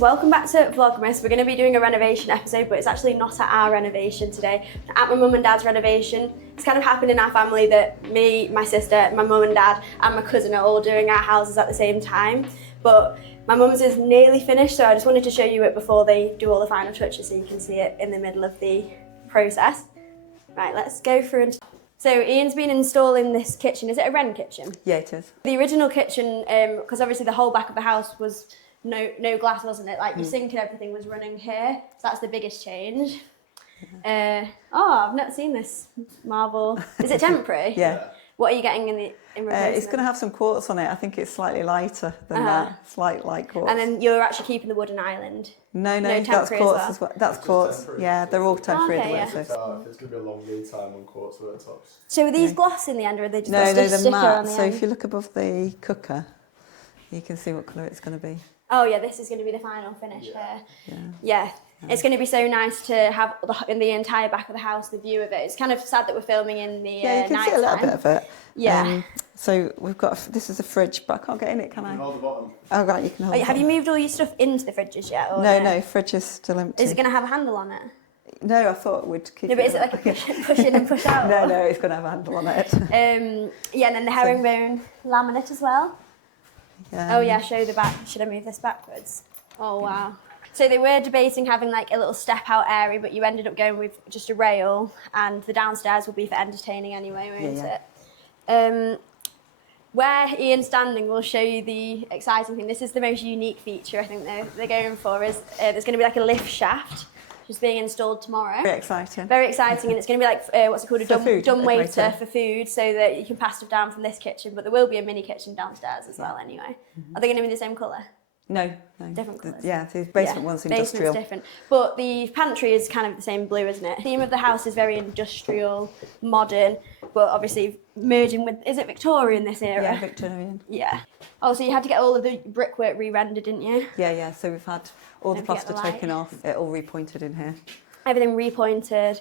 Welcome back to Vlogmas. We're going to be doing a renovation episode, but it's actually not at our renovation today. At my mum and dad's renovation. It's kind of happened in our family that me, my sister, my mum and dad and my cousin are all doing our houses at the same time. But my mum's is nearly finished, so I just wanted to show you it before they do all the final touches so you can see it in the middle of the process. Right, let's go through and... So Ian's been installing this kitchen. Is it a Wren kitchen? Yeah, it is. The original kitchen, because obviously the whole back of the house was no glass, wasn't it? Like your sink and everything was running here. So that's the biggest change. Oh, I've not seen this marble. Is it temporary? Yeah. What are you getting in replacement? It's going to have some quartz on it. I think it's slightly lighter than that. Slight light quartz. And then you're actually keeping the wooden island? No, that's quartz as well. That's quartz. Yeah, they're all temporary. Okay, at the It's going to be a long lead time on quartz worktops. So are these gloss in the end, or are they just No, sticker they're on matte. the So end? if you look above the cooker, you can see what colour it's going to be. Oh yeah, this is going to be the final finish here. Yeah. Yeah. It's going to be so nice to have in the entire back of the house the view of it. It's kind of sad that we're filming in the Yeah, you can night see a little time. bit of it. Yeah. So we've got, this is a fridge, but I can't get in it, can I? Hold the bottom. Oh right, you can hold it. Have you moved all your stuff into the fridges yet? Or No, fridge is still empty. Is it going to have a handle on it? No, I thought we'd keep No, but is it like a push in and push out? No, it's going to have a handle on it. Yeah, and then the herringbone laminate as well. Oh yeah, show the back. Should I move this backwards? Oh wow. So they were debating having like a little step out area, but you ended up going with just a rail, and the downstairs will be for entertaining anyway, won't it? Where Ian's standing, we'll show you the exciting thing. This is the most unique feature I think they're going for. Is there's going to be like a lift shaft, which is being installed tomorrow. Very exciting. Very exciting, and it's going to be like what's it called, a dumb waiter for food, so that you can pass stuff down from this kitchen. But there will be a mini kitchen downstairs as well. Anyway, are they going to be the same colour? No. Different colours. Yeah, the basement one's industrial. Basement's different. But the pantry is kind of the same blue, isn't it? The theme of the house is very industrial, modern, but obviously merging with, is it Victorian this era? Yeah, Victorian. Yeah. Oh, so you had to get all of the brickwork re-rendered, didn't you? Yeah, so we've had all the Don't forget plaster the light. taken off, it all repointed in here. Everything repointed,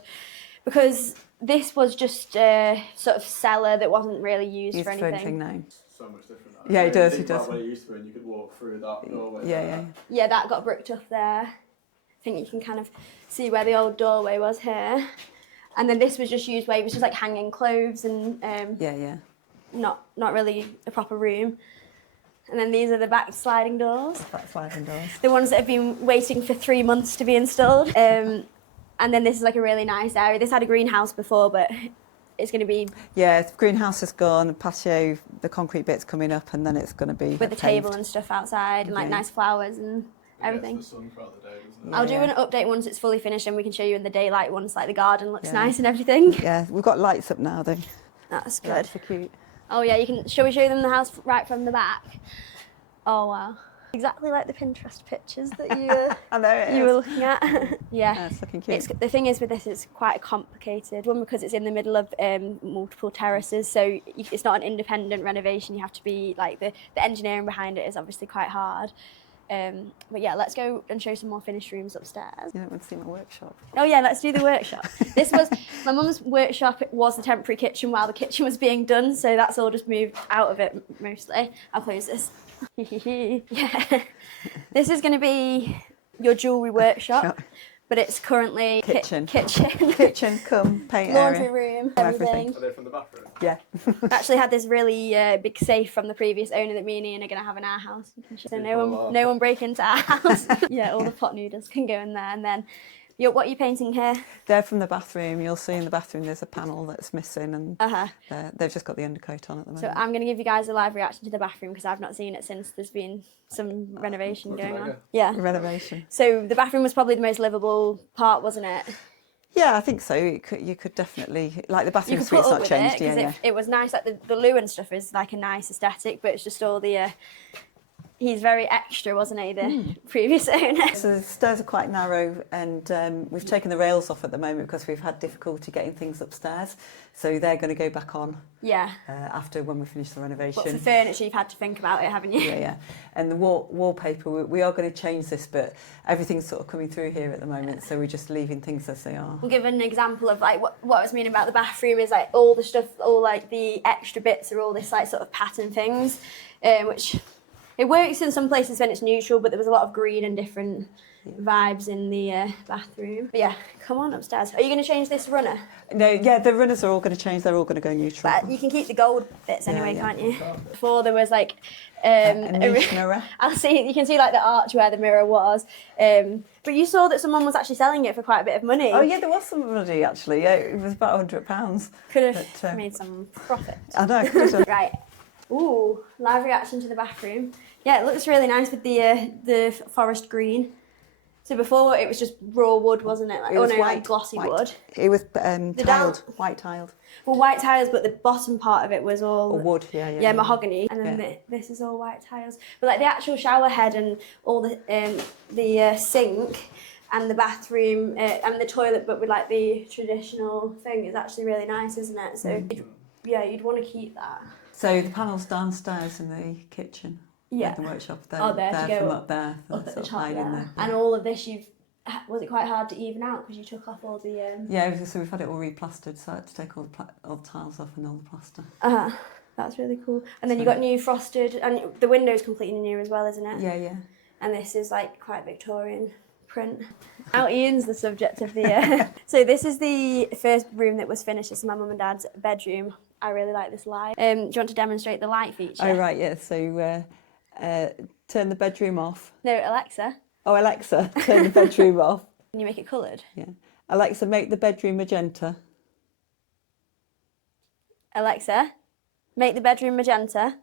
because this was just a sort of cellar that wasn't really used for anything. No. So much different now. Yeah, it does, Think it does. about what it used to be, and you could walk through that doorway. Yeah. Yeah, that got bricked up there. I think you can kind of see where the old doorway was here. And then this was just used where it was just like hanging clothes and Yeah. not really a proper room. And then these are the back sliding doors. Back sliding doors. The ones that have been waiting for 3 months to be installed. And then this is like a really nice area. This had a greenhouse before, but it's going to be... Yeah, the greenhouse is gone, patio, the concrete bit's coming up, and then it's going to be with the paved. table and stuff outside, and like Yeah. nice flowers and everything. It's the sun throughout the day, doesn't it? I'll do an update once it's fully finished, and we can show you in the daylight once like the garden looks nice and everything. Yeah, we've got lights up now though. That's good. That's so cute. Oh yeah, shall we show them the house right from the back? Oh wow. Exactly like the Pinterest pictures that I know it you is. were looking at. Yeah, it's looking cute. The thing is with this, it's quite a complicated one because it's in the middle of multiple terraces, so it's not an independent renovation. You have to be like the engineering behind it is obviously quite hard. But yeah, let's go and show some more finished rooms upstairs. You don't want to see my workshop. Oh yeah, let's do the workshop. This was my mum's workshop. It was the temporary kitchen while the kitchen was being done, so that's all just moved out of it mostly. I'll close this. Yeah. This is going to be your jewellery workshop, but it's currently Kitchen. kitchen, come, paint laundry area. room, Everything. everything. Are they from the bathroom? Yeah. I actually had this really big safe from the previous owner that me and Ian are going to have in our house. So no one break into our house. Yeah, all the pot noodles can go in there. And then, what are you painting here? They're from the bathroom. You'll see in the bathroom there's a panel that's missing, and they've just got the undercoat on at the moment. So I'm going to give you guys a live reaction to the bathroom because I've not seen it since there's been some renovation going on. Yeah. Renovation. So the bathroom was probably the most livable part, wasn't it? Yeah, I think so. You could definitely, like the bathroom You could suite's put up not with changed. it because it was nice. Like the loo and stuff is like a nice aesthetic, but it's just all the. He's very extra, wasn't he, the previous owner? So the stairs are quite narrow, and we've taken the rails off at the moment because we've had difficulty getting things upstairs. So they're going to go back on. Yeah. After when we finish the renovation. But for furniture, you've had to think about it, haven't you? Yeah. And the wallpaper, we are going to change this, but everything's sort of coming through here at the moment, so we're just leaving things as they are. We'll give an example of like what I was meaning about the bathroom is like all the stuff, all like the extra bits are all this like sort of pattern things, which It works in some places when it's neutral, but there was a lot of green and different vibes in the bathroom. But yeah, come on upstairs. Are you going to change this runner? No, yeah, the runners are all going to change. They're all going to go neutral. But you can keep the gold bits anyway, can't you? Before there was like a niche mirror. You can see like the arch where the mirror was. But you saw that someone was actually selling it for quite a bit of money. Oh yeah, there was some money actually. Yeah, it was about £100. Could have made some profit. I know. Could have. Right. Ooh, live reaction to the bathroom. Yeah, it looks really nice with the forest green. So before it was just raw wood, wasn't it? Like, like glossy wood. It was tiled, white tiled. Well, white tiles, but the bottom part of it was all wood. Yeah, mahogany, and then this is all white tiles. But like the actual shower head and all the sink and the bathroom and the toilet, but with like the traditional thing, is actually really nice, isn't it? So you'd want to keep that. So the panels downstairs in the kitchen. Yeah. The workshop. They're from up there. Up at the top there. There. And all of this, was it quite hard to even out because you took off all the... Yeah, so we've had it all replastered, so I had to take all the tiles off and all the plaster. That's really cool. And then you got new frosted, and the window's completely new as well, isn't it? Yeah, yeah. And this is like quite Victorian print. Now Ian's the subject of the... So this is the first room that was finished. This is my mum and dad's bedroom. I really like this light. Do you want to demonstrate the light feature? Oh, right, yeah. So turn the bedroom off. No, Alexa. Oh, Alexa, turn the bedroom off. Can you make it coloured? Yeah. Alexa, make the bedroom magenta. Alexa, make the bedroom magenta.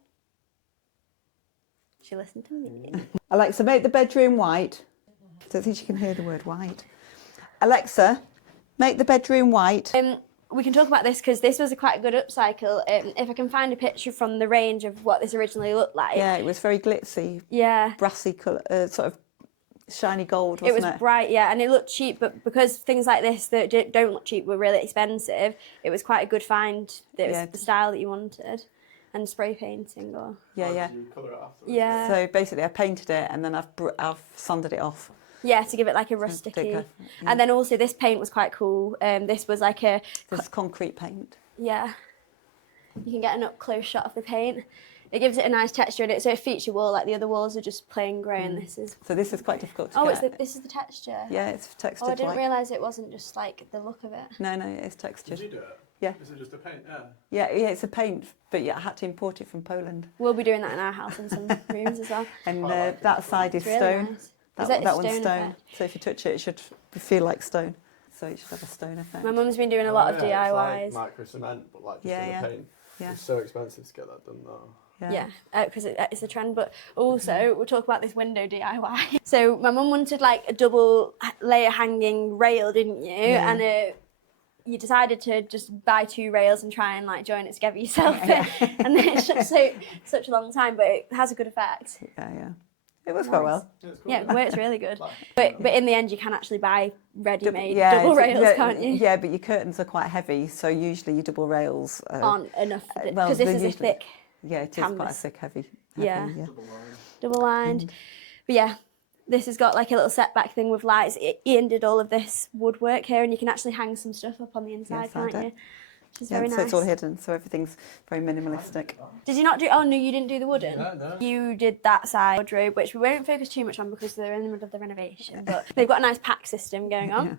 She listened to me. Alexa, make the bedroom white. I don't think she can hear the word white. Alexa, make the bedroom white. We can talk about this because this was a quite good upcycle. If I can find a picture from the range of what this originally looked like. Yeah, it was very glitzy. Yeah. Brassy colour, sort of shiny gold, wasn't it? It was bright, yeah, and it looked cheap, but because things like this that don't look cheap were really expensive, it was quite a good find. That was the style that you wanted. And spray painting or... Yeah. Did you colour it afterwards? Yeah. So basically I painted it and then I've sanded it off. Yeah, to give it like a rusticy. Yeah. And then also this paint was quite cool. This was like a... This concrete paint. Yeah. You can get an up-close shot of the paint. It gives it a nice texture in it. So a feature wall, like the other walls are just plain grey and this is... So this is quite difficult to get. This is the texture? Yeah, it's textured. Oh, I didn't realise it wasn't just like the look of it. No, it's textured. Did you do it? Yeah. Is it just a paint? Yeah, it's a paint, but I had to import it from Poland. We'll be doing that in our house in some rooms as well. And that side is really stone. Nice. That one's stone. So if you touch it, it should feel like stone. So it should have a stone effect. My mum's been doing a lot of DIYs. It's like micro cement, but like just in the paint. Yeah. It's so expensive to get that done though. Yeah, because it's a trend. But also, we'll talk about this window DIY. So my mum wanted like a double layer hanging rail, didn't you? Yeah. And you decided to just buy 2 rails and try and like join it together yourself. And then it took such a long time, but it has a good effect. Yeah. It was quite well. Yeah, it works really good. But in the end, you can actually buy ready-made double rails, can't you? Yeah, but your curtains are quite heavy, so usually your double rails aren't enough because this is a thick. Yeah, it is canvas. Quite a thick, heavy. Yeah. Double lined. But yeah, this has got like a little setback thing with lights. Ian did all of this woodwork here, and you can actually hang some stuff up on the inside, can't you? Which is very nice. So it's all hidden, so everything's very minimalistic. Did you not do... Oh, no, you didn't do the wooden? No. You did that side wardrobe, which we won't focus too much on because they're in the middle of the renovation. But they've got a nice pack system going on.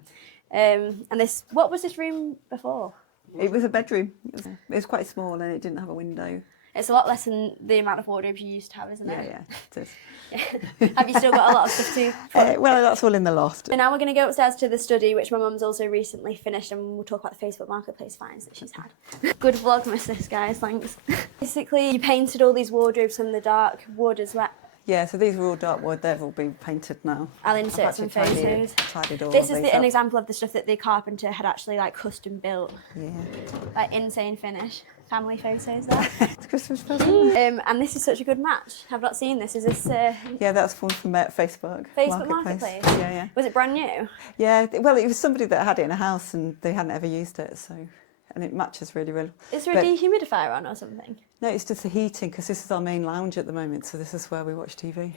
And this... What was this room before? It was a bedroom. It was quite small and it didn't have a window. It's a lot less than the amount of wardrobes you used to have, isn't it? Yeah, it is. Have you still got a lot of stuff to... Well, that's all in the loft. And now we're going to go upstairs to the study, which my mum's also recently finished, and we'll talk about the Facebook Marketplace finds that she's had. Good vlogmas this, guys, thanks. Basically, you painted all these wardrobes from the dark wood as well. Yeah, so these were all dark wood. They've all been painted now. I'll insert some photos. Tidied all this is an example of the stuff that the carpenter had actually like custom built. Yeah. Like insane finish. Family photos there. It's a Christmas present. And this is such a good match. I've not seen this. Is this... Yeah, that's one from Facebook. Facebook Marketplace? Yeah. Was it brand new? Yeah, well, it was somebody that had it in a house and they hadn't ever used it, so... And it matches really well. Is there a dehumidifier on or something? No, it's just the heating, because this is our main lounge at the moment, so this is where we watch TV.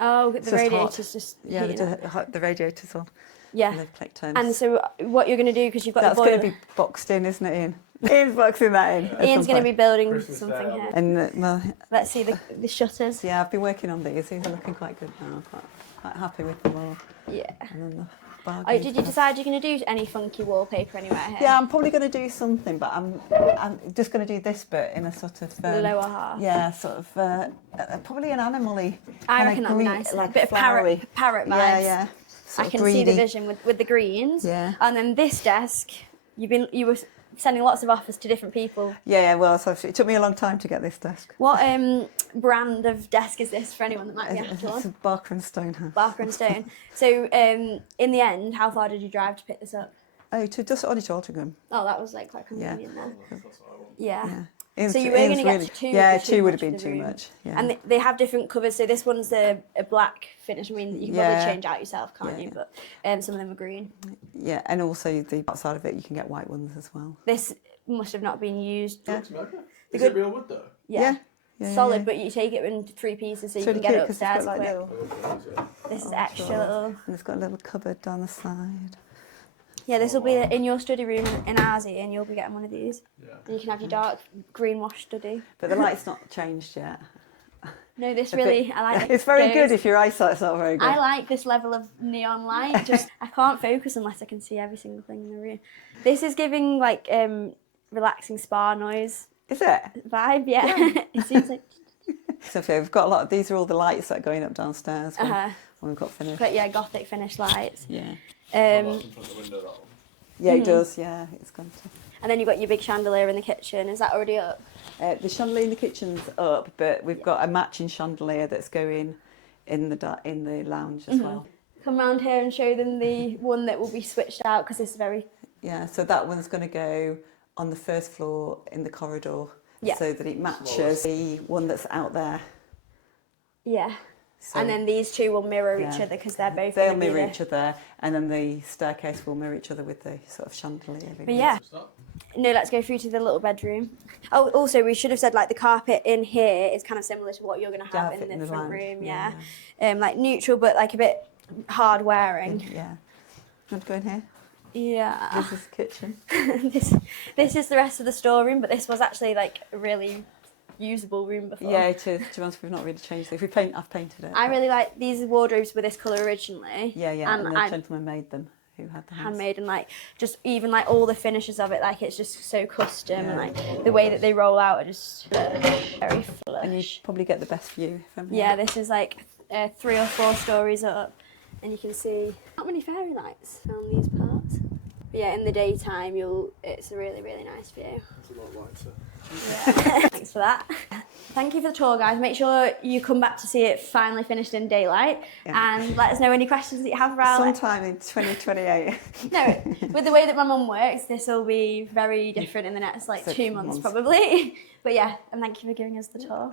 Oh, the It's just radiator's just Yeah, heating up. the radiator's on. Yeah. And they've clicked turns. And so what you're going to do, because you've got That's the boiler. going to be boxed in, isn't it, Ian? Ian's boxing that in. Ian's going to be building Christmas something Day, here. And well, Let's see the shutters. yeah, I've been working on these. These are looking quite good now. I'm quite happy with them all. Yeah. And then the bargain. Oh, did you decide you're going to do any funky wallpaper anywhere here? Yeah, I'm probably going to do something, but I'm just going to do this bit in a sort of The lower half. Yeah, sort of probably an animal-y. I kinda reckon that'd be green, nice. like a bit of flowery. parrot vibes. Yeah, yeah. I can see the vision with the greens. Yeah. And then this desk, you were sending lots of offers to different people. Yeah, well, so it took me a long time to get this desk. What brand of desk is this for anyone that might be after It's one? a Barker and Stone house. Barker and Stone. So in the end, how far did you drive to pick this up? Oh, to just Aldringham. Oh, that was like quite convenient then. That's what I want. Yeah. Yeah. So you were going to get to two. Yeah, would be two would have much been for the too room. much. Yeah. And they have different covers. So this one's a black finish. I mean, you can probably Yeah. change out yourself, can't Yeah, you? yeah. But some of them are green. Yeah, and also the outside of it, you can get white ones as well. This must have not been used. Do you want to make it? Is good- it real wood though? Yeah. Yeah, Solid, yeah. but you take it in 3 pieces so you It's can really get it cute 'cause it's upstairs got like quick. little, This is extra little. and it's got a little cupboard down the side. Yeah, this will be in your study room in ours, and you'll be getting one of these. Yeah. And you can have your dark green wash study. But the light's not changed yet. No, this A really, bit- I like it. It's very goes. good if your eyesight's not very good. I like this level of neon light. Just I can't focus unless I can see every single thing in the room. This is giving like relaxing spa noise Is it? vibe. Yeah, it seems like. So we've got a lot of these are all the lights that are going up downstairs when we've got finished. But yeah, gothic finish lights. Yeah. That's in front of the window, that one. Yeah, it does. Yeah, it's gone to. And then you've got your big chandelier in the kitchen. Is that already up? The chandelier in the kitchen's up, but we've got a matching chandelier that's going in the lounge as well. Come round here and show them the one that will be switched out because this is very. Yeah, so that one's going to go on the first floor in the corridor, Yeah. so that it matches the one that's out there. Yeah. So And then these two will mirror each Yeah. other because they're both. they'll gonna be mirror the- each other, and then the staircase will mirror each other with the sort of chandelier. But yeah. What's that? No, let's go through to the little bedroom. Oh, also we should have said like the carpet in here is kind of similar to what you're going to have Carpet in in the the front lounge, room. yeah, Yeah. Like neutral, but like a bit hard wearing. Yeah. Want to go in here? Yeah. This is the kitchen. this is the rest of the storeroom, but this was actually like a really usable room before. Yeah, it is. To be honest, we've not really changed it. I've painted it. I really like these wardrobes were this colour originally. Yeah, yeah. And the I gentleman made them who had the house. handmade and like just even like all the finishes of it, like it's just so custom and like the way that they roll out are just very flush. And you probably get the best view from here. Yeah, this is like 3 or 4 stories up, and you can see not many fairy lights on these parts. But yeah, in the daytime, it's a really, really nice view. It's a lot lighter. Yeah. Thanks for that. Thank you for the tour, guys. Make sure you come back to see it finally finished in daylight, and let us know any questions that you have about it. Sometime in 2028. No, with the way that my mum works, this will be very different in the next like 2 months probably. But yeah, and thank you for giving us the tour.